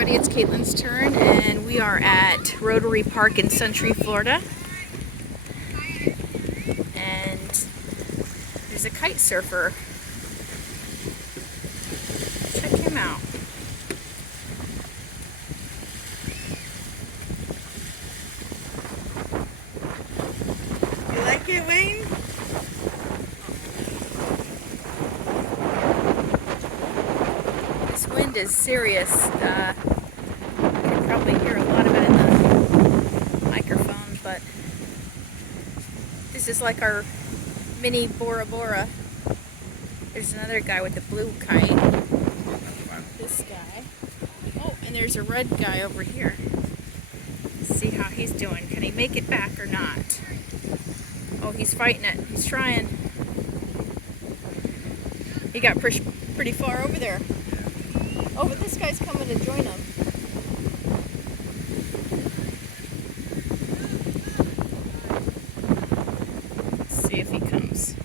everybody, it's Caitlin's turn, and we are at Rotary Park in Suntree, Florida. And there's a kite surfer. Check him out. You like it, Wayne? This wind is serious. You can probably hear a lot of it in the microphone, but this is like our mini bora. There's another guy with a blue kite. This guy. Oh, and there's a red guy over here. Let's see how he's doing. Can he make it back or not? Oh, he's fighting it. He's trying. He got pretty far over there. Oh, but this guy's coming to join him. Let's see if he comes.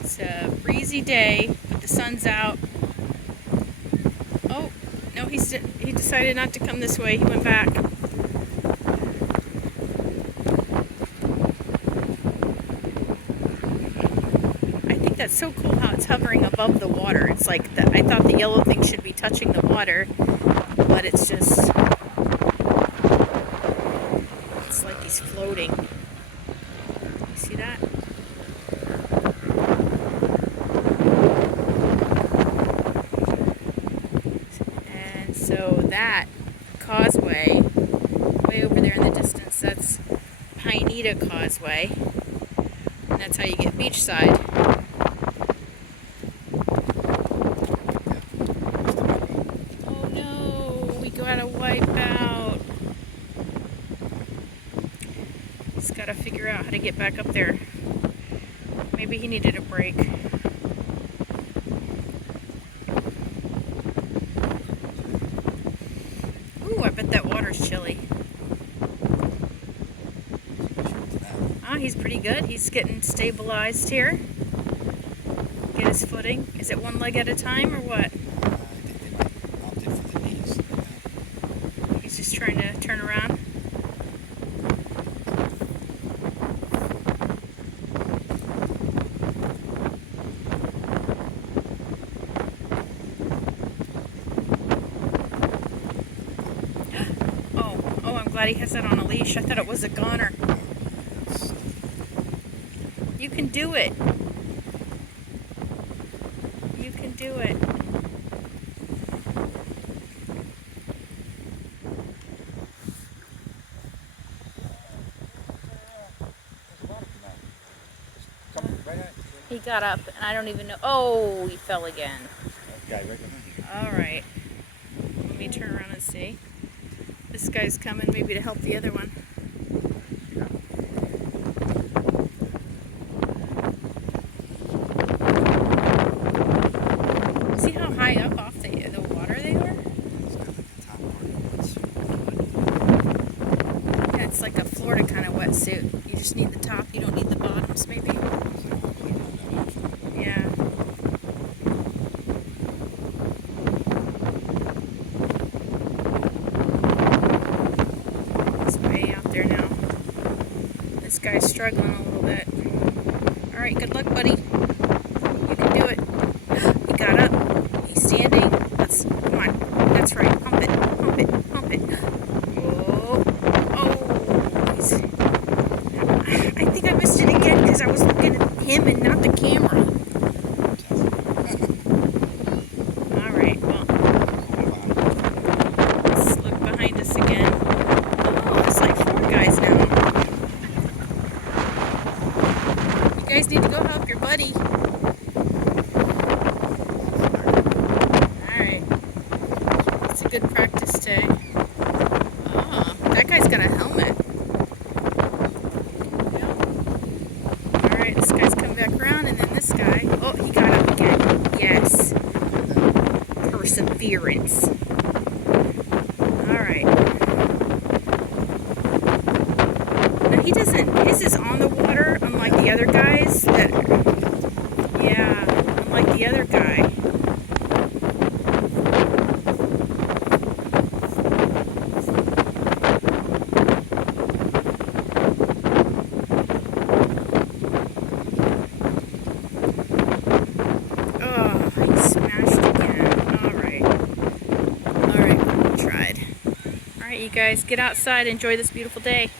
It's a breezy day, but the sun's out. Oh, no, he decided not to come this way. He went back. That's so cool how it's hovering above the water. It's like I thought the yellow thing should be touching the water, but it's just, it's like he's floating. You see that? And so that causeway, way over there in the distance, that's Pineda Causeway, and that's how you get beachside. Gotta wipe out. He's gotta figure out how to get back up there. Maybe he needed a break. Ooh, I bet that water's chilly. Ah, he's pretty good. He's getting stabilized here. Get his footing. Is it one leg at a time or what? Just trying to turn around. Oh, I'm glad he has that on a leash. I thought it was a goner. You can do it. You can do it. He got up, and I don't even know. Oh, he fell again. All right. Let me turn around and see. This guy's coming maybe to help the other one. See how high up off the water they were? Yeah, it's like a Florida kind of wetsuit. You just need the top, you don't need the bottoms, maybe. Yeah. It's way out there now. This guy's struggling a little bit. Alright, good luck, buddy. You can do it. He got up. He's standing. Come on. That's right. Pump it. Pump it. Pump it. Oh. I think I missed it again because I was looking at him and not the camera. Alright, well, let's look behind us again. Oh, it's like 4 guys now. You guys need to go help your buddy. Alright. It's a good practice day. Oh, that guy's got a helmet. Alright, this guy's coming back around, and then this guy. Oh, he got up again. Yes. Perseverance. Alright. Now he doesn't. His is on the water, unlike the other guys. Yeah, unlike the other guy. you guys. Get outside, enjoy this beautiful day.